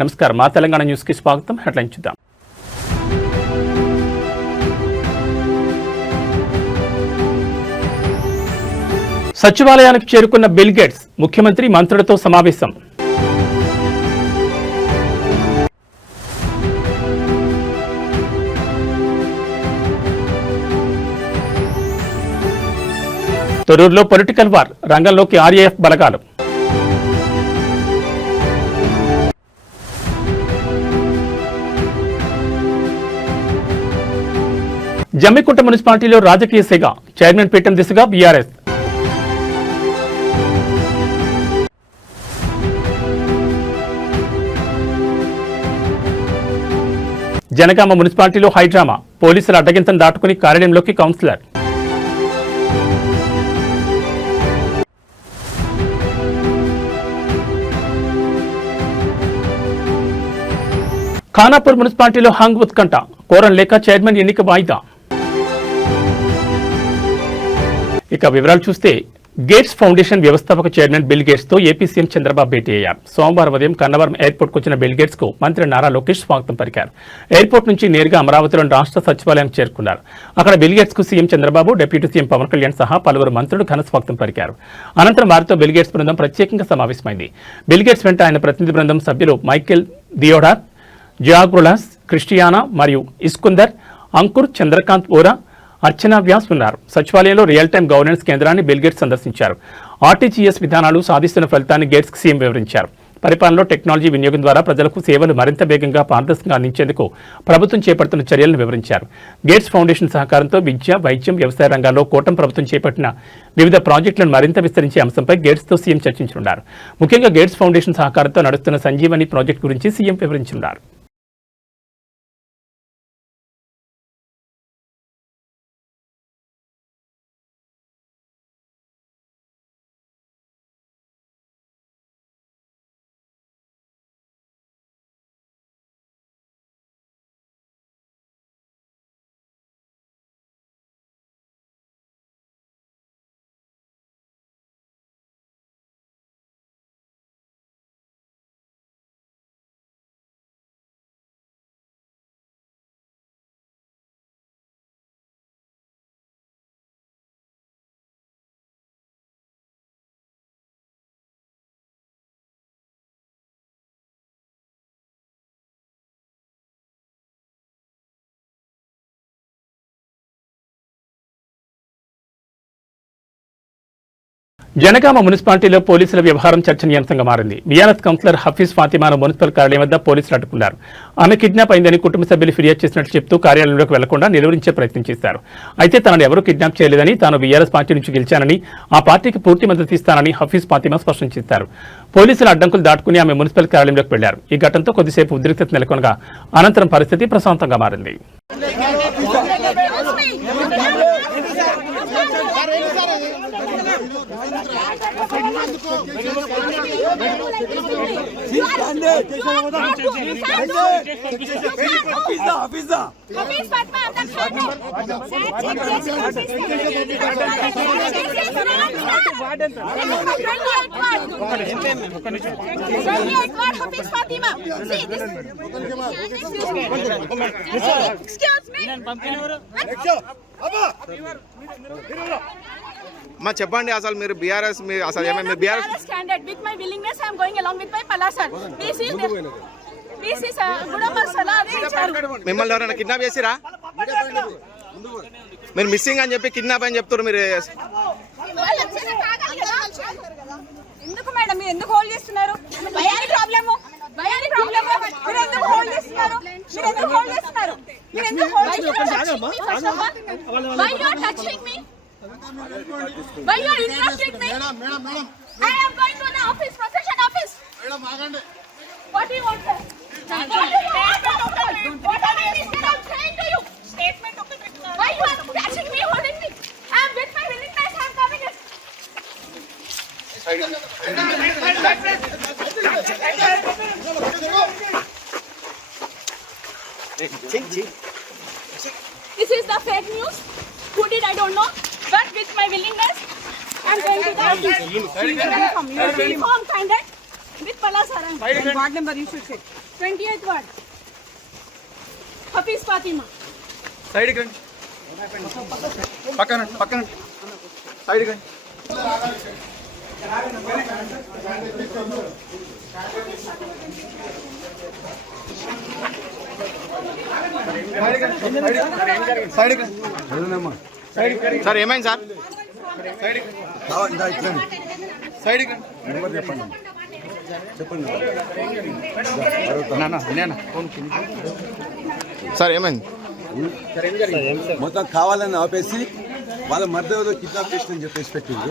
నమస్కారం. మా తెలంగాణ న్యూస్కి స్వాగతం. హెడ్లైన్ చూద్దాం. సచివాలయానికి చేరుకున్న బిల్ గేట్స్ ముఖ్యమంత్రి మంత్రులతో సమావేశం. తొరూరులో పొలిటికల్ వార్ రంగంలోకి ఆర్ఏఎఫ్ బలగాలు. జమ్మికుంట మున్సిపాలిటీలో రాజకీయ సెగ చైర్మన్ పీఠం దిశగా బీఆర్ఎస్. జనగామ మున్సిపాలిటీలో హైడ్రామా పోలీసుల అడ్డగింతను దాటుకుని కార్యాలయంలోకి కౌన్సిలర్. ఖానాపూర్ మున్సిపాలిటీలో హంగ్ ఉత్కంఠ కోరం లేక చైర్మన్ ఎన్నిక వాయిదా. ఇక వివరాలు చూస్తే గేట్స్ ఫౌండేషన్ వ్యవస్థాపక చైర్మన్ బిల్ గేట్స్తో ఏపీ సీఎం చంద్రబాబు భేటీ అయ్యారు. సోమవారం ఉదయం కన్నవరం ఎయిర్పోర్ట్ వచ్చిన బిల్ గేట్స్కు మంత్రి నారా లోకేష్ స్వాగతం పలికారు. ఎయిర్పోర్ట్ నుంచి నేరుగా అమరావతిలోని రాష్ట్ర సచివాలయానికి చేరుకున్నారు. అక్కడ Bill గేట్స్కు CM Chandrababu deputy CM Pawan Kalyan సహా పలువురు మంత్రులు ఘన స్వాగతం పలికారు. అనంతరం వారితో బిల్ గేట్స్ బృందం ప్రత్యేకంగా సమావేశమైంది. బిల్ గేట్స్ వెంట ఆయన ప్రతినిధి బృందం సభ్యులు మైకేల్ దియోడార్ జియాగ్రులాస్ క్రిస్టియానా మరియు ఇస్కుందర్ అంకుర్ చంద్రకాంత్ ఓరా అర్చనా వ్యాస్ ఉన్నారు. సచివాలయంలో రియల్ టైం గవర్నెన్స్ కేంద్రాన్ని బిల్ గేట్స్ సందర్శించారు. ఆర్టీజీఎస్ విధానాలు సాధిస్తున్న ఫలితాన్ని గేట్స్ సీఎం వివరించారు. పరిపాలనలో టెక్నాలజీ వినియోగం ద్వారా ప్రజలకు సేవలు మరింత వేగంగా పారదర్శకంగా అందించేందుకు ప్రభుత్వం చేపడుతున్న చర్యలను వివరించారు. గేట్స్ ఫౌండేషన్ సహకారంతో విద్య వైద్యం వ్యవసాయ రంగాల్లో కూటమి ప్రభుత్వం చేపట్టిన వివిధ ప్రాజెక్టులను మరింత విస్తరించే అంశంపై గేట్స్తో సీఎం చర్చించనున్నారు. ముఖ్యంగా గేట్స్ ఫౌండేషన్ సహకారంతో నడుస్తున్న సంజీవని ప్రాజెక్టు గురించి సీఎం వివరించనున్నారు. జనగామ మున్సిపాలిటీలో పోలీసుల వ్యవహారం చర్చనీయాంశంగా మారింది. బీఆర్ఎస్ కౌన్సిలర్ హఫీజ్ ఫాతిమాను మున్సిపల్ కార్యాలయం వద్ద పోలీసులు అడ్డుకున్నారు. ఆమె కిడ్నాప్ అయిందని కుటుంబ సభ్యులు ఫిర్యాదు చేసినట్లు చెప్తూ కార్యాలయంలోకి వెళ్ళకుండా నిలువరించే ప్రయత్నం చేశారు. అయితే తనను ఎవరూ కిడ్నాప్ చేయలేదని తాను బీఆర్ఎస్ పార్టీ నుంచి గెలిచానని ఆ పార్టీకి పూర్తి మద్దతు ఇస్తానని హఫీజ్ ఫాతిమా స్పష్టం చేశారు. పోలీసుల అడ్డంకులు దాటుకుని ఆమె మున్సిపల్ కార్యాలయంలోకి వెళ్ళారు. ఈ ఘటనతో కొద్దిసేపు ఉద్రిక్తత నెలకొనగా అనంతరం పరిస్థితి ప్రశాంతంగా మారింది. పంపిణీ మా చెప్పండి అసలు మీరు బీఆర్ఎస్ మీ అసలు ఏమైనా a BRS BRS candidate. With my willingness, I am going along with my Palasan. This is the, this is a Gudama Salari ఇచ్చారు. మిమ్మల్ని ఎవరైనా కిడ్నాప్ చేసిరా? మీరు మిస్సింగ్ అని చెప్పి కిడ్నాప్ అని చెప్తారు మీరు. ఎందుకు మేడం? మీరు ఎందుకు హోల్డ్ చేస్తున్నారు? భయాని ప్రాబ్లము భయాని ప్రాబ్లము మీరు ఎందుకు హోల్డ్ చేస్తున్నారు? మీరు ఎందుకు హోల్డ్ చేస్తున్నారు? మీరు ఎందుకు Why you are touching me? Why you are interrupting me? I am going to the office, profession office. What do you want. What do you want. What am you? The. Why you are touching me. I am I am coming Ching, ching the fake news. Who did I don't know. But with my willingness, I'm going to the office. Uniform, uniform candidate with Palasara. Ward number you should say twenty eighth ward Hafeez Fatima side కండి పక్కన పక్కన side కండి side కండి sir ఏమైంది sir? Side sir ఏమైంది? మొత్తం కావాలని ఆపేసి వాళ్ళ మధ్య కిడ్నాప్ చేసిందని చెప్పేసి పెట్టింది.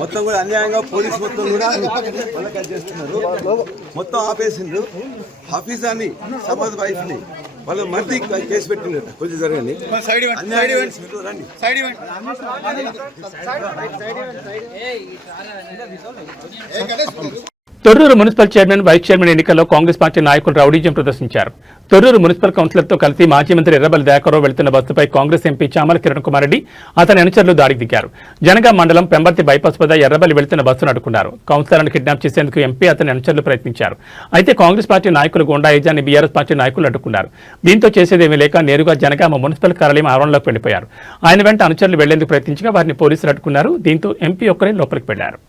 మొత్తం కూడా అన్యాయంగా పోలీస్ మొత్తం కూడా వాళ్ళకి చేస్తున్నారు. మొత్తం ఆపేసిండ్రు. హఫీజాని సమాజ్ వైఫ్ని. వాళ్ళ మధ్య కేసు పెట్టిండ్రు కొంచెం జరగండి రండి Thorrur municipal chairman vice chairman ఎన్నికల్లో కాంగ్రెస్ పార్టీ నాయకులు రౌడీజం ప్రదర్శించారు. తొర్రూరు మున్సిపల్ కౌన్సిలర్తో కలిసి మాజీ మంత్రి ఎర్రబల్లి దయాకరావు వెళ్తున్న బస్సుపై కాంగ్రెస్ ఎంపీ చామల కిరణ్ కుమార్ రెడ్డి అతని అనుచరులు దాడికి దిగారు. జనగా మండలం పెంబర్తి బైపాస్ వద్ద ఎర్రబల్లి వెళ్తున్న బస్సును అడ్డుకున్నారు కౌన్సిలర్ను కిడ్నాప్ చేసేందుకు ఎంపీ అతని అనుచరులు ప్రయత్నించారు. అయితే కాంగ్రెస్ పార్టీ నాయకులు గుండా ఏజాన్ని బీఆర్ఎస్ పార్టీ నాయకులు అడ్డుకున్నారు. దీంతో చేసేదేమీ లేక నేరుగా జనగామ మున్సిపల్ కార్యాలయం ఆవరణలోకి వెళ్ళిపోయారు ఆయన వెంట అనుచరులు వెళ్ళేందుకు ప్రయత్నించగా వారిని పోలీసులు అడ్డుకున్నారు. దీంతో ఎంపీ ఒక్కరే లోపలికి వెళ్ళారు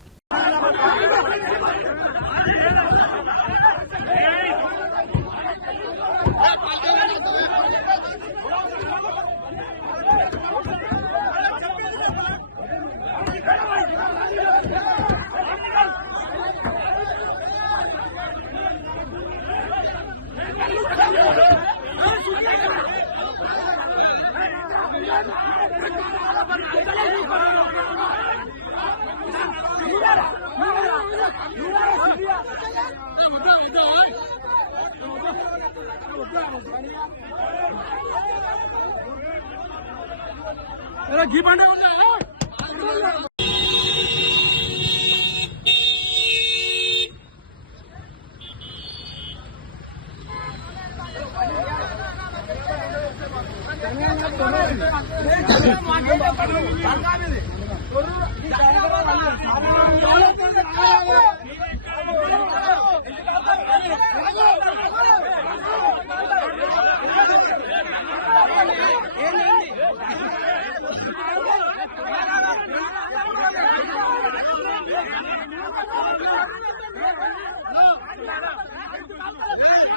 ঘি ভান্ডার ಸರ್ಕಾರ Hey!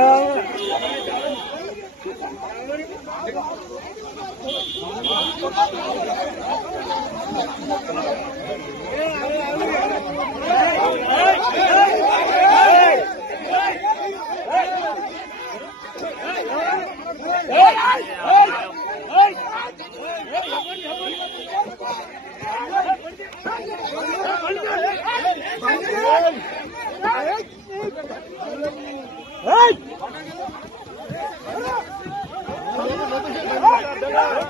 ಮಾತನಾಡಿ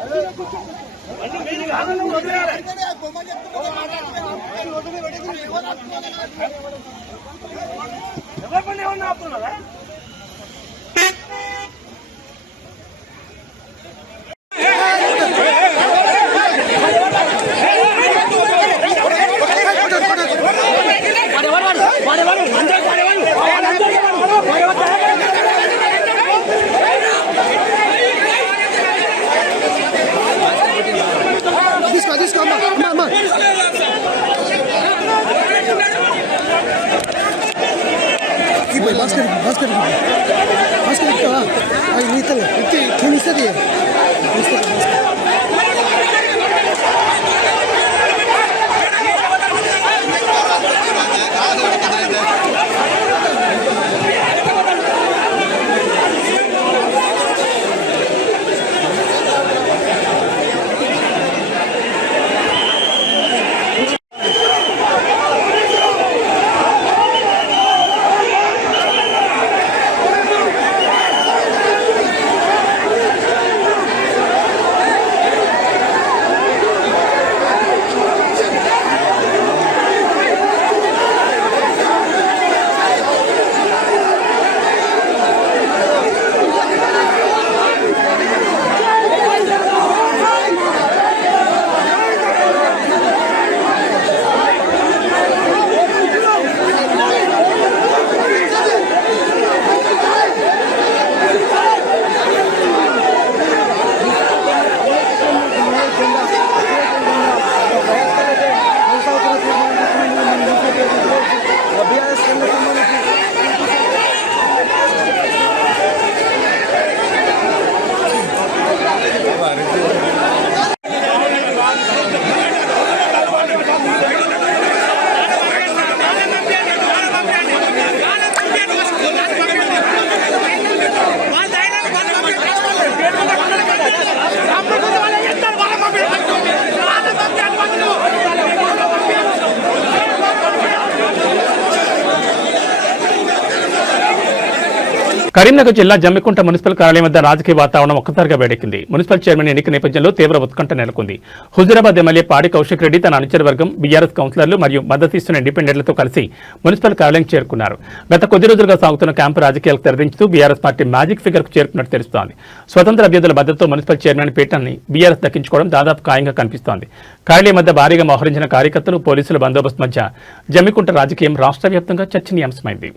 తీసుకో కరీంనగర్ జిల్లా జమ్మికుంట మున్సిపల్ కార్యాలయం వద్ద రాజకీయ వాతావరణం ఒక్కసారిగా వేడెక్కింది. మున్సిపల్ చైర్మన్ ఎన్నిక నేపథ్యంలో తీవ్ర ఉత్కంఠ నెలకొంది. హుజురాబాద్ ఎమ్మెల్యే పాడి కౌశిక్ రెడ్డి తన అనుచరవర్గం బీఆర్ఎస్ కౌన్సిలర్లు మరియు మద్దతిస్తున్న ఇండిపెండెంట్లతో కలిసి మున్సిపల్ కార్యాలయం చేరుకున్నారు. గత కొద్ది రోజులుగా సాగుతున్న క్యాంపు రాజకీయాలకు తెరదించుతూ బీఆర్ఎస్ పార్టీ మ్యాజిక్ ఫిగర్కు చేరుకున్నట్టు తెలుస్తోంది. స్వతంత్ర అభ్యర్థుల మద్దతుతో మున్సిపల్ చైర్మన్ పీఠాన్ని బీఆర్ఎస్ దక్కించుకోవడం దాదాపు ఖాయంగా కనిపిస్తోంది. కార్యాలయం మధ్య భారీగా మోహరించిన కార్యకర్తలు పోలీసుల బందోబస్తు మధ్య జమ్మికుంట రాజకీయం రాష్ట్ర వ్యాప్తంగా చర్చనీయాంశమైంది.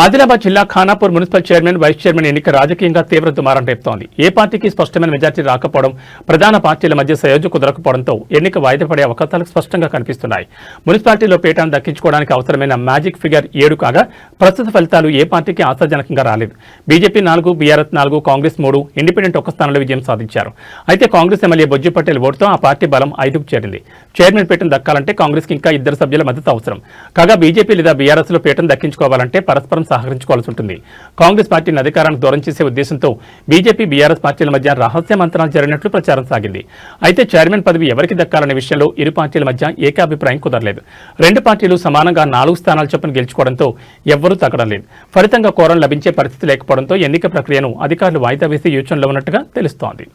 ఆదిలాబాద్ జిల్లా Khanapur municipal chairman vice chairman ఎన్నిక రాజకీయంగా తీవ్ర దుమారం రేపుతోంది. ఏ పార్టీకి స్పష్టమైన మెజార్టీ రాకపోవడం ప్రధాన పార్టీల మధ్య సయోజ కుదరకపోవడంతో ఎన్నిక వాయిదా పడే అవకాశాలు స్పష్టంగా కనిపిస్తున్నాయి. మున్సిపాలిటీలో పీఠాన్ని దక్కించుకోవడానికి అవసరమైన మ్యాజిక్ ఫిగర్ ఏడు కాగా ప్రస్తుత ఫలితాలు ఏ పార్టీకి ఆశాజనకంగా రాలేదు. బీజేపీ నాలుగు బీఆర్ఎస్ నాలుగు కాంగ్రెస్ మూడు ఇండిపెండెంట్ ఒక్క స్థానంలో విజయం సాధించారు. అయితే కాంగ్రెస్ ఎమ్మెల్యే బొజ్జు పటేల్ ఓటుతో ఆ పార్టీ బలం ఐదుకు చేరింది. చైర్మన్ పీఠం దక్కాలంటే కాంగ్రెస్కి ఇంకా ఇద్దరు సభ్యుల మద్దతు అవసరం. కాగా బీజేపీ లేదా బీఆర్ఎస్లో పీఠం దక్కించుకోవాలంటే పరస్పరం సహకరించుకోవాల్సి ఉంటుంది. కాంగ్రెస్ పార్టీని అధికారానికి దూరం చేసే ఉద్దేశంతో బీజేపీ బీఆర్ఎస్ పార్టీల మధ్య రహస్య మంత్రాలు జరిగినట్లు ప్రచారం సాగింది. అయితే చైర్మన్ పదవి ఎవరికి దక్కాలనే విషయంలో ఇరు పార్టీల మధ్య ఏకాభిప్రాయం కుదరలేదు. రెండు పార్టీలు సమానంగా నాలుగు స్థానాలు చొప్పున గెలుచుకోవడంతో ఎవ్వరూ తగ్గడం లేదు. ఫలితంగా కోరం లభించే పరిస్థితి లేకపోవడంతో ఎన్నిక ప్రక్రియను అధికారులు వాయిదా వేసే యోచనలో ఉన్నట్టుగా తెలుస్తోంది.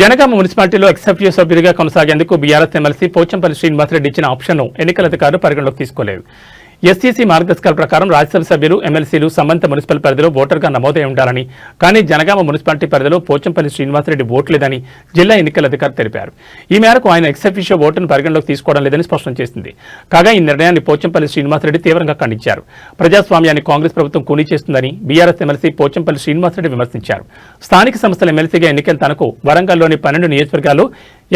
జనగామ మున్సిపాలిటీలో ఎక్సెప్టివ్ సభ్యుడిగా కొనసాగేందుకు బీఆర్ఎస్ ఎమ్మెల్సీ పోచంపల్లి శ్రీనివాసరెడ్డి ఇచ్చిన ఆప్షన్ను ఎన్నికల అధికారులు పరిగణలోకి తీసుకోలేదు. ఎస్సీసీ మార్గదర్శకాల ప్రకారం రాజ్యసభ సభ్యులు ఎమ్మెల్సీలు సంబంధిత మున్సిపల్ పరిధిలో ఓటర్గా నమోదై ఉండాలని. కానీ జనగామ మున్సిపాలిటీ పరిధిలో పోచంపల్లి శ్రీనివాసరెడ్డి ఓటు లేదని జిల్లా ఎన్నికల అధికారి తెలిపారు. ఈ మేరకు ఆయన ఎక్సఫిషియో ఓటును పరిగణలోకి తీసుకోవడం లేదని స్పష్టం చేసింది. కాగా ఈ నిర్ణయాన్ని పోచంపల్లి శ్రీనివాసరెడ్డి తీవ్రంగా ఖండించారు. ప్రజాస్వామ్యాన్ని కాంగ్రెస్ ప్రభుత్వం కూలీ చేస్తుందని బీఆర్ఎస్ ఎమ్మెల్సీ పోచంపల్లి శ్రీనివాసరెడ్డి విమర్శించారు. స్థానిక సంస్థల ఎమ్మెల్సీగా ఎన్నికైన తనకు వరంగల్లోని పన్నెండు నియోజకవర్గాల్లో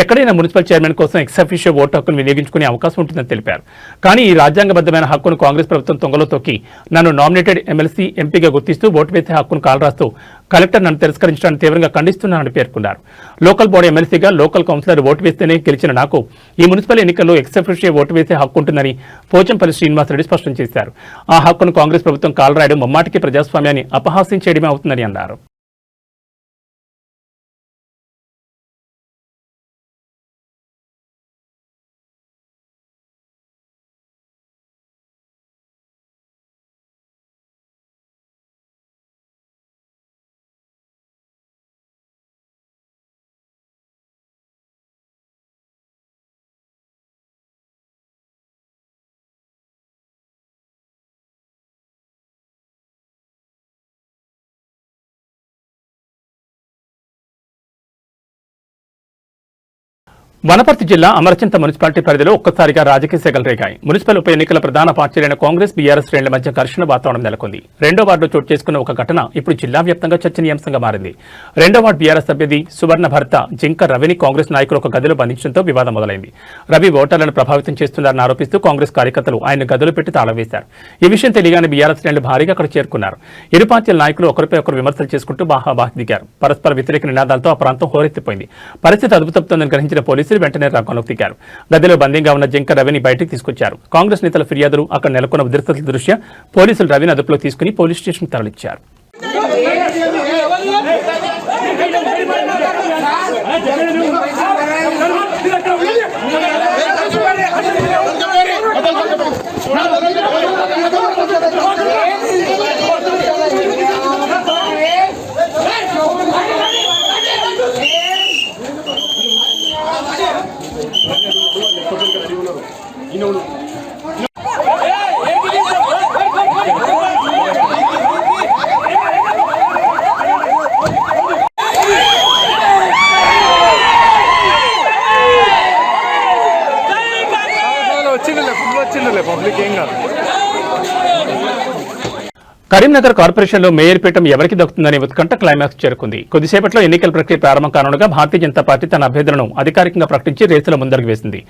ఎక్కడైనా మున్సిపల్ చైర్మన్ కోసం ఎక్సఫిషియో ఓటు హక్కును వినియోగించుకునే అవకాశం ఉంటుందని తెలిపారు. కానీ ఈ రాజ్యాంగబద్ధమైన హక్కును కాంగ్రెస్ ప్రభుత్వం తొంగలో తొక్కి నన్ను నామినేటెడ్ ఎమ్మెల్సీ ఎంపీగా గుర్తిస్తూ ఓటు వేసే హక్కును కాలరాస్తూ కలెక్టర్ నన్ను తిరస్కరించడాన్ని తీవ్రంగా ఖండిస్తున్నానని పేర్కొన్నారు. లోకల్ బాడీ ఎమ్మెల్సీగా లోకల్ కౌన్సిలర్ ఓటు వేస్తేనే గెలిచిన నాకు ఈ మున్సిపల్ ఎన్నికల్లో ఎక్సఫిషియో ఓటు వేసే హక్కు ఉంటుందని పోచంపల్లి శ్రీనివాసరెడ్డి స్పష్టం చేశారు. ఆ హక్కును కాంగ్రెస్ ప్రభుత్వం కాలరాయడం ముమ్మాటికి ప్రజాస్వామ్యాన్ని అపహాస్యం చేయడమే అవుతుందని అన్నారు. వనపర్తి జిల్లా అమరచింత మున్సిపాలిటీ పరిధిలో ఒక్కసారిగా రాజకీయ సెగలు రేగాయి. మున్సిపల్ ఉప ఎన్నికల ప్రధాన పార్టీలైన కాంగ్రెస్ బీఆర్ఎస్ శ్రేణుల మధ్య ఘర్షణ వాతావరణం నెలకొంది. రెండో వార్డులో చోటు చేసుకున్న ఒక ఘటన ఇప్పుడు జిల్లా వ్యాప్తంగా చర్చనీయాంశంగా మారింది. రెండో వార్డు బీఆర్ఎస్ అభ్యర్థి సువర్ణ భర్త జింక రవిని కాంగ్రెస్ నాయకులు ఒక గదిలో బంధించడంతో వివాదం మొదలైంది. రవి ఓటర్లను ప్రభావితం చేస్తున్నారని ఆరోపిస్తూ కాంగ్రెస్ కార్యకర్తలు ఆయన గదిలో పెట్టి తాళవేశారు ఈ విషయం తెలియగానే బీఆర్ఎస్ శ్రేణులు భారీగా అక్కడ చేరుకున్నారు. ఇరు పార్టీల నాయకులు ఒకరిపై ఒకరు విమర్శలు చేసుకుంటూ బాహాబాహి దిగారు. పరస్పర వ్యతిరేక నినాదాలతో ఆ ప్రాంతం హోరెత్తిపోయింది. పరిస్థితి అదుపుతప్పుతోందని గ్రహించిన పోలీసులు వెంటనే రంగంలోకి దిగారు. గదిలో బందీగా ఉన్న జింక రవిని బయటకు తీసుకొచ్చారు. కాంగ్రెస్ నేతల ఫిర్యాదులు అక్కడ నెలకొన్న ఉద్రిక్తతల దృష్ట్యా పోలీసులు రవిని అదుపులో తీసుకుని పోలీస్ స్టేషన్ తరలించారు కరీంనగర్ కార్పొరేషన్లో మేయర్ పీఠం ఎవరికి దక్కుతుందనే ఉత్కంఠ క్లైమాక్స్ చేరుకుంది. కొద్దిసేపట్లో ఎన్నికల ప్రక్రియ ప్రారంభం కానుండగా భారతీయ జనతా పార్టీ తన అభ్యర్థులను అధికారికంగా ప్రకటించి రేసులో ముందడుగు వేసింది.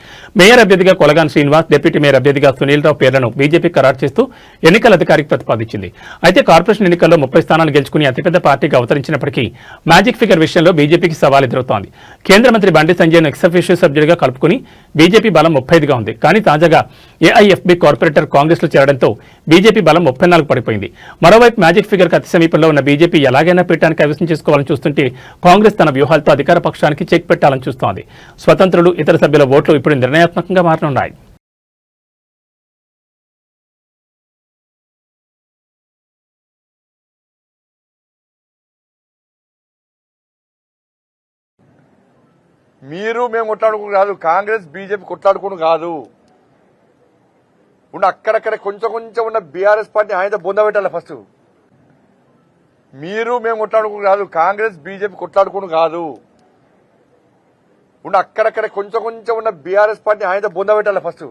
మేయర్ అభ్యర్థిగా కొలగాన్ శ్రీనివాస్ డిప్యూటీ మేయర్ అభ్యర్థిగా సునీల్ రావు పేర్లను బీజేపీ ఖరారు చేస్తూ ఎన్నికల అధికారికి ప్రతిపాదించింది. అయితే కార్పొరేషన్ ఎన్నికల్లో ముప్పై స్థానాలు గెలుచుకుని అతిపెద్ద పార్టీగా అవతరించినప్పటికీ మ్యాజిక్ ఫిగర్ విషయంలో బీజేపీకి సవాల్ ఎదురవుతోంది. కేంద్ర మంత్రి బండి సంజయ్ను ఎక్సఫిషియల్ సభ్యుడిగా కలుపుకుని బీజేపీ బలం ముప్పై ఐదుగా ఉంది. కానీ తాజాగా ఏఐఎఫ్బి కార్పొరేటర్ కాంగ్రెస్లో చేరడంతో బీజేపీ బలం ముప్పై నాలుగు పడిపోయింది. మరోవైపు మ్యాజిక్ ఫిగర్ అతి సమీపంలో ఉన్న బీజేపీ ఎలాగైనా పీఠానికి కైవసం చేసుకోవాలని చూస్తుంటే కాంగ్రెస్ తన వ్యూహాలతో అధికార పక్షానికి చెక్ పెట్టాలని చూస్తోంది. స్వతంత్రులు ఇతర సభ్యుల ఓట్లు ఇప్పుడు నిర్ణయాత్మకంగా మారనున్నాయి. మీరు మేము కొట్లాడుకుని కాదు కాంగ్రెస్ బీజేపీ కొట్లాడుకుని కాదు. ఉన్న అక్కడక్కడ కొంచెం కొంచెం ఉన్న బీఆర్ఎస్ పార్టీ ఆయనతో బొంద పెట్టాలి ఫస్ట్. మీరు మేము కొట్లాడుకుని కాదు కాంగ్రెస్ బీజేపీ కొట్లాడుకుని కాదు. ఉన్న అక్కడక్కడ కొంచెం కొంచెం ఉన్న బీఆర్ఎస్ పార్టీ ఆయనతో బొంద పెట్టాలి ఫస్ట్.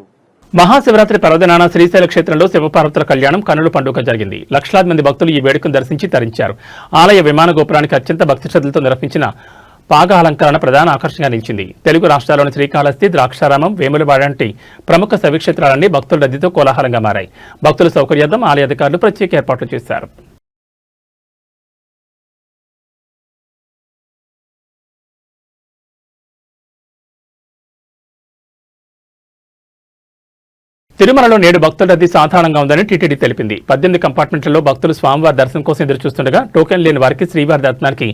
మహాశివరాత్రి పర్వదినాన శ్రీశైల క్షేత్రంలో శివపార్వతుల కళ్యాణం కన్నుల పండుగ జరిగింది. లక్షలాది మంది భక్తులు ఈ వేడుకను దర్శించి తరించారు. ఆలయ విమాన గోపురానికి అత్యంత భక్తి శ్రద్ధలతో నిర్వహించిన పాక అలంకరణ ప్రధాన ఆకర్షణగా నిలిచింది. తెలుగు రాష్ట్రాల్లోని శ్రీకాళహస్తి ద్రాక్షారామం వేములవాడ వంటి ప్రముఖ శైవక్షేత్రాలన్నీ భక్తుల రద్దీతో కోలాహలంగా మారాయి. భక్తుల సౌకర్యార్థం ఆలయ అధికారులు ప్రత్యేక ఏర్పాట్లు చేశారు. తిరుమలలో నేడు భక్తుల రద్దీ సాధారణంగా ఉందని టీటీడీ తెలిపింది. పద్దెనిమిది కంపార్ట్మెంట్లలో భక్తులు స్వామివారి దర్శనం కోసం ఎదురు చూస్తుండగా టోకెన్ లేని వారికి శ్రీవారి దర్శనానికి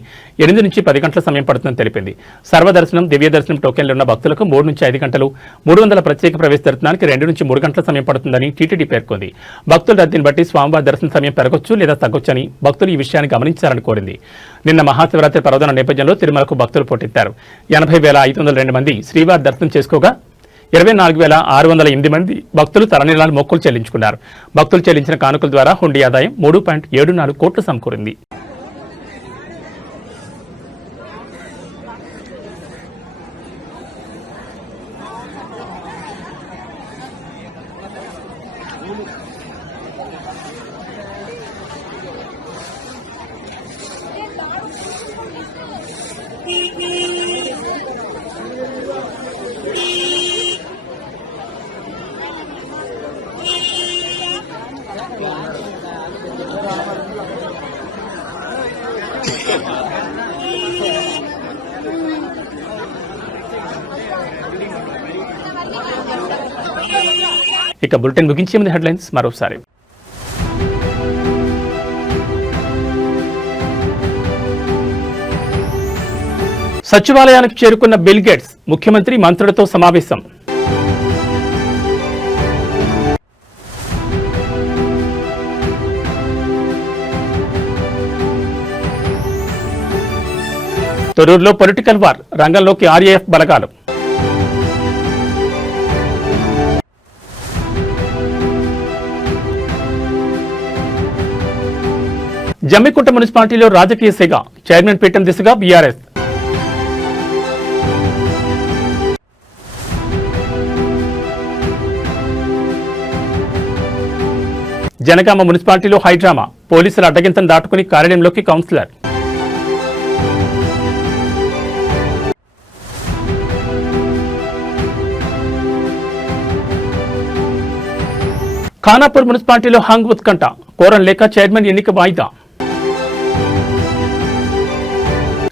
ఎనిమిది నుంచి పది గంటల సమయం పడుతుందని తెలిపింది. సర్వదర్శనం దివ్య దర్శనం టోకెన్లు ఉన్న భక్తులకు మూడు నుంచి ఐదు గంటలు మూడు వందల ప్రత్యేక ప్రవేశ దర్శనానికి రెండు నుంచి మూడు గంటల సమయం పడుతుందని టీటీడీ పేర్కొంది. భక్తుల రద్దీని బట్టి స్వామివారి దర్శన సమయం పెరగొచ్చు లేదా తగ్గొచ్చని భక్తులు ఈ విషయాన్ని గమనించాలని కోరింది. నిన్న మహాశివరాత్రి పర్వదన నేపథ్యంలో తిరుమలకు భక్తులు పోటెత్తారు. ఎనభై వేల ఐదు వందల రెండు మంది శ్రీవారి దర్శనం చేసుకోగా ఇరవై నాలుగు వేల ఆరు వందల ఎనిమిది మంది భక్తులు తలనీలాలు మొక్కులు చెల్లించుకున్నారు. భక్తులు చెల్లించిన కానుకల ద్వారా హుండీ ఆదాయం మూడు పాయింట్ ఏడు నాలుగు కోట్లు సమకూరింది. ఇక బులెటిన్ ముగించే ముందు హెడ్లైన్స్ మరోసారి. సచివాలయానికి చేరుకున్న బిల్ గేట్స్ ముఖ్యమంత్రి మంత్రులతో సమావేశం. తొరూరులో పొలిటికల్ వార్ రంగంలోకి ఆర్ఏఎఫ్ బలగాలు. జమ్మికుంట మున్సిపాలిటీలో రాజకీయ సెగ. చైర్మన్ పీఠం దిశగా బీఆర్ఎస్. జనగామ మున్సిపాలిటీలో హైడ్రామా పోలీసుల అడ్డగింతను దాటుకుని కార్యాలయంలోకి కౌన్సిలర్. ఖానాపూర్ మున్సిపాలిటీలో హంగ్ ఉత్కంఠ. కోరం లేక చైర్మన్ ఎన్నిక వాయిదా.